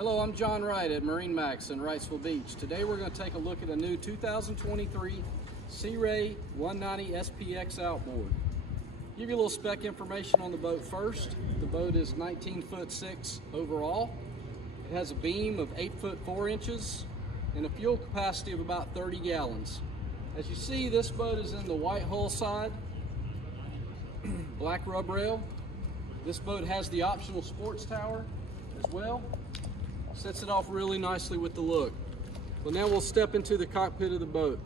Hello, I'm John Wright at MarineMax in Wrightsville Beach. Today we're going to take a look at a new 2023 Sea Ray 190 SPX outboard. Give you a little spec information on the boat first. The boat is 19'6" overall. It has a beam of 8'4" and a fuel capacity of about 30 gallons. As you see, this boat is in the white hull side, black rub rail. This boat has the optional sports tower as well. Sets it off really nicely with the look. Well, now we'll step into the cockpit of the boat.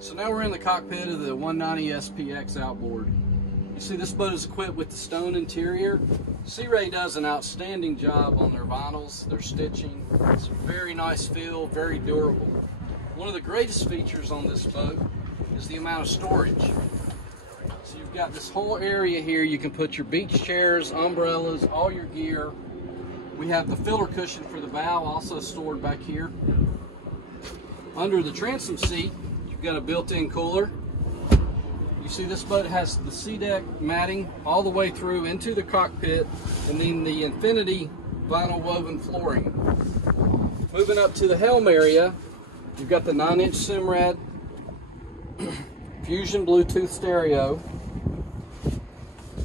So now we're in the cockpit of the 190 SPX outboard. You see this boat is equipped with the stone interior. Sea Ray does an outstanding job on their vinyls, their stitching. It's a very nice feel, very durable. One of the greatest features on this boat is the amount of storage. So you've got this whole area here. You can put your beach chairs, umbrellas, all your gear. We have the filler cushion for the bow also stored back here. Under the transom seat, you've got a built-in cooler. You see this boat has the SeaDek matting all the way through into the cockpit, and then the Infinity vinyl woven flooring. Moving up to the helm area, you've got the 9-inch Simrad Fusion Bluetooth stereo,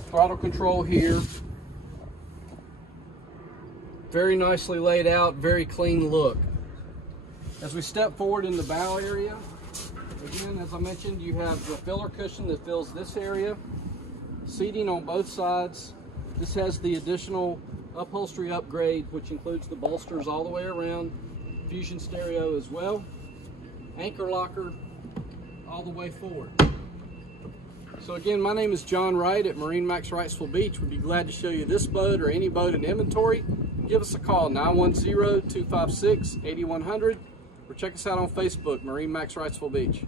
throttle control here. Very nicely laid out, very clean look. As we step forward in the bow area, again, as I mentioned, you have the filler cushion that fills this area, seating on both sides. This has the additional upholstery upgrade, which includes the bolsters all the way around, Fusion stereo as well, anchor locker all the way forward. So again, my name is John Wright at MarineMax Wrightsville Beach. We'd be glad to show you this boat or any boat in inventory. Give us a call, 910-256-8100, or check us out on Facebook, MarineMax Wrightsville Beach.